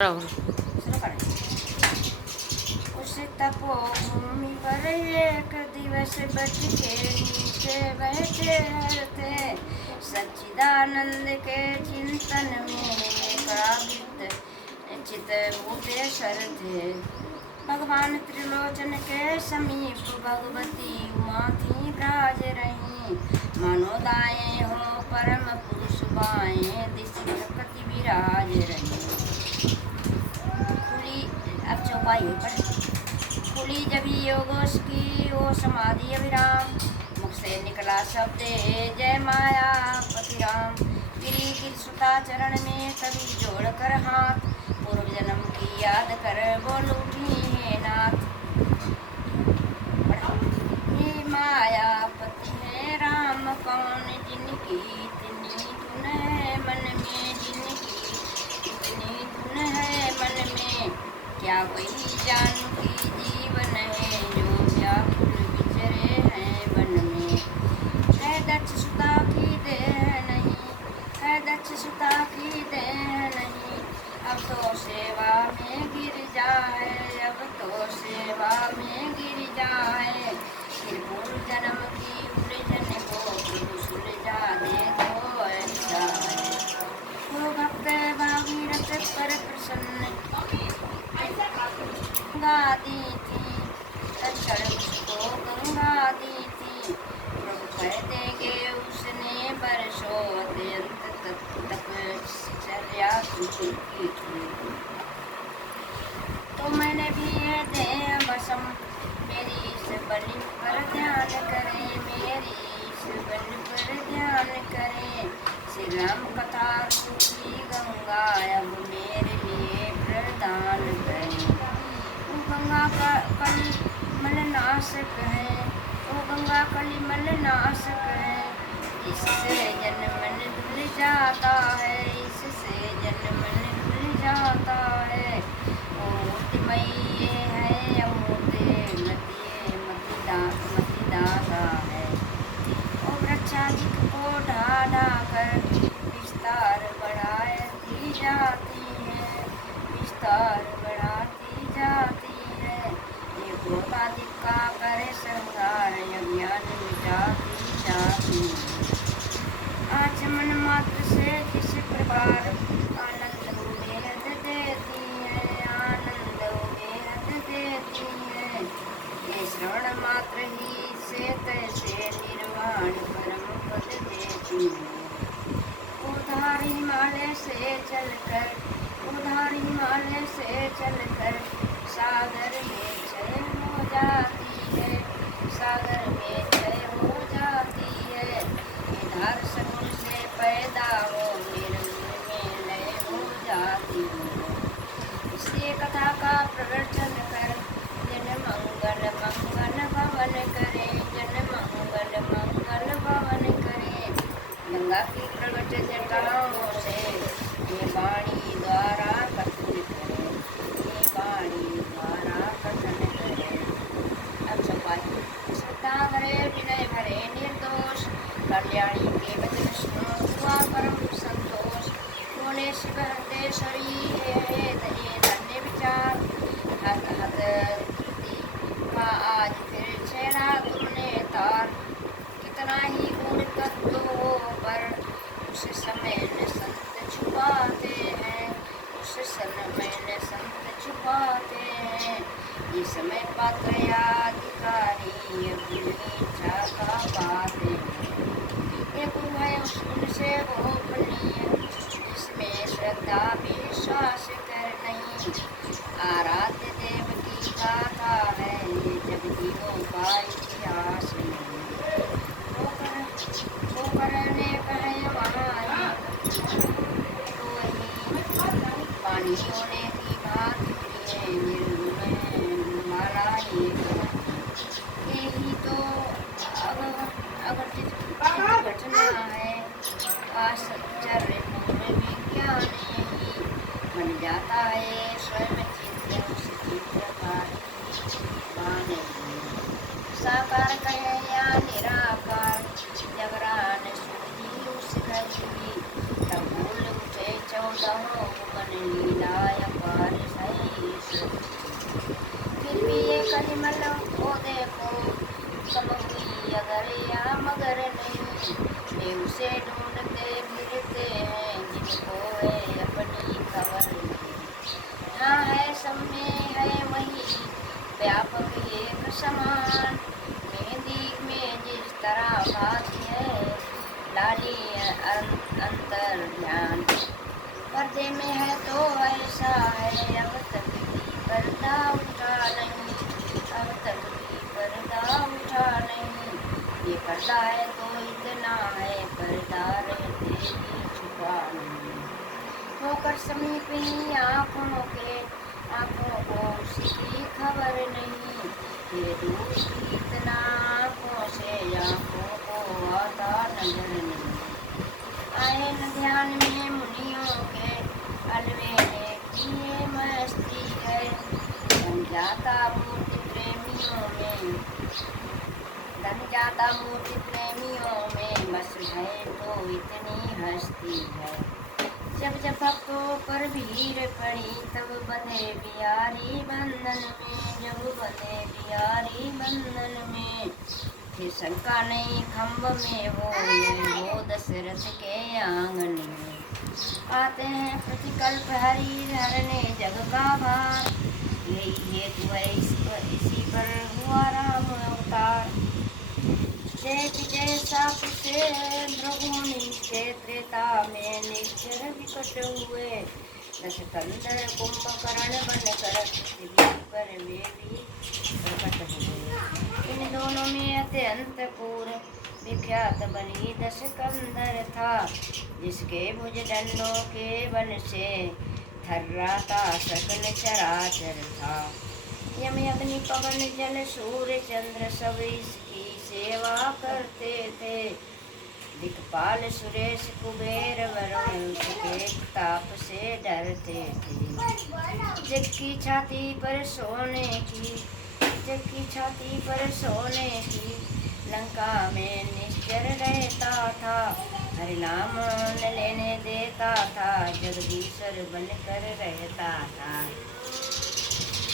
शुरू करें। उस तपोभूमि पर एक दिवस बज के नीचे बैठे थे, सच्चिदानंद के चिंतन में एकाग्रित चित भूतेश्वर थे। भगवान त्रिलोचन के समीप भगवती उमा थी विराज रही, मनोदाएं हो परम पुरुष बाएं दिश प्रकृति विराज रही। अब चौपाई पर खुली जब योगोश की वो समाधि अभिराम, मुख से निकला शब्द जय माया पति राम। गिरी गिर सुता चरण में कभी जोड़ कर हाथ, पूर्व जन्म की याद कर बोल उठी है नाथ। हे माया पति है राम कौन जिनकी इतनी धुन है मन में, जिनकी इतनी धुन है मन में, क्या वही जानकी जीवन है जो व्याकुल विचरे हैं वन में। है दक्ष सुता की देह नहीं, है दक्ष सुता की देह नहीं, अब तो सेवा में गिर जाए, अब तो सेवा में गिर जाए। फिर पूर्व जन्म की उलझन को प्रभु सुलझा दे तो ऐसा है। वो भक्त भागीरथ पर प्रसन्न गंगा दी थी, तत्क्षण उसको गंगा दी थी, प्रभु कह देंगे उसने बरसों अत्यंत तपश्चर्या की थी। तो मैंने भी ये दे वसम, मेरी इस बलि पर ध्यान करें, मेरी इस बलि पर ध्यान करें। श्री राम कथा की गंगा अब मेरे लिए प्रदान करें। गंगा का कली मलनाशक है, वो गंगा कली मलनाशक है, इससे जन्म मन धुल जाता है, इससे जन्म मन धुल जाता है। वो मूर्तिमयी है अमूर्ते मतिदाता है, वो वृक्षाधिक को ढा ढा कर विस्तार बढ़ाती जाती है, विस्तार बढ़ाती जाती है। ये क्रोधाधिक का करे संहार अज्ञान मिटाती जाती है। आचमन मात्र से जिस प्रकार आनंद बेहद देती है, आनंद बेहद देती है, ये श्रवण मात्र ही से तैसे निर्वाण परम पद देती है। उधार हिमालय से चलकर, उधार हिमालय से चलकर सागर में क्षय हो जाती है, सागर में क्षय हो जाती है। धार सगुण से पैदा हो निर्गुण में लय हो जाती है। इसलिए कथा का प्रवचन कर जन मंगल मंगल भवन करे, जन मंगल मंगल भवन करे। गंगा की प्रगट जटाओं से ये वाणी द्वारा कथन करे, ये वाणी द्वारा कथन करे। अब चौपाई। श्रद्धा भरे विनय भरे निर्दोष, कल्याणी के वचन सुनो हुआ परम संतोष। बोले शिव हृदयेश्वरी हे धन्य विचार, हत हत का आज फिर छेड़ा तुमने तार। कितना ही गुण तत्वों पर उस समय न संत छुपाते हैं, उस समय न संत छुपाते हैं। ये समय पात्र या अधिकारी अपनी इच्छा का पाते हैं। ये गुरु है उनसे वो फलीय, जिसमें श्रद्धा विश्वास कर नहीं। आराध्य देव की गाथा है ये जब जीवों का इतिहास नहीं। वो करने कहे वहाँ तो ही पानी होने की बात है, निर्गुण माला यही तो अगर घटना है। आश्चर्य पूर्ण विज्ञान यही बन जाता है, स्वयं चित्र उस चित्र का साकार कहे या निराकार, जगरान सूझी उस घर की, तब भूल उठे 14 मन लीला अपार। दिखता है तो इतना है, पर्दा रहते भी छुपा नहीं। होकर समीप ही आँखों को उसकी खबर नहीं, फिर दूर भी इतना आँखों से आँखों को आता नजर नहीं। आए न ध्यान में मुनियों के अलवेले की ये मस्ती है, बन जाता मूर्ति प्रेमियों में, बन जाता मूर्ति प्रेमियों में, बस है तो इतनी हस्ती है। जब जब भक्तों पर भीड़ पड़ी तब बंधे बिहारी बंधन में, जब बंधे बिहारी बंधन में, फिर शंका नहीं खम्भ में वो ये हो दशरथ के आंगन में। आते हैं प्रतिकल्प हरि धरने जग का भार, यही हेतु है इसी पर हुआ राम अवतार। जैसा से भ्रगुमुनि के त्रेता में निश्चर विकट हुए, दस कंदर कुंभकर्ण बनकर पृथ्वी पर वे भी प्रकट हुए। इन दोनों में अत्यंत पूर्व विख्यात बलि दस कंदर था, जिसके भुज दंडों के बल से थर्राता सकल चराचर था। यम अग्नि पवन जल सूर्य चंद्र सब इसकी सेवा करते थे, दिक्पाल सुरेश कुबेर वरुण उसके ताप से डरते थे। जग की छाती पर सोने की, जग की छाती पर सोने की, लंका में निश्चर रहता था, हरि नाम न लेने देता था, जगदीश्वर बनकर रहता था।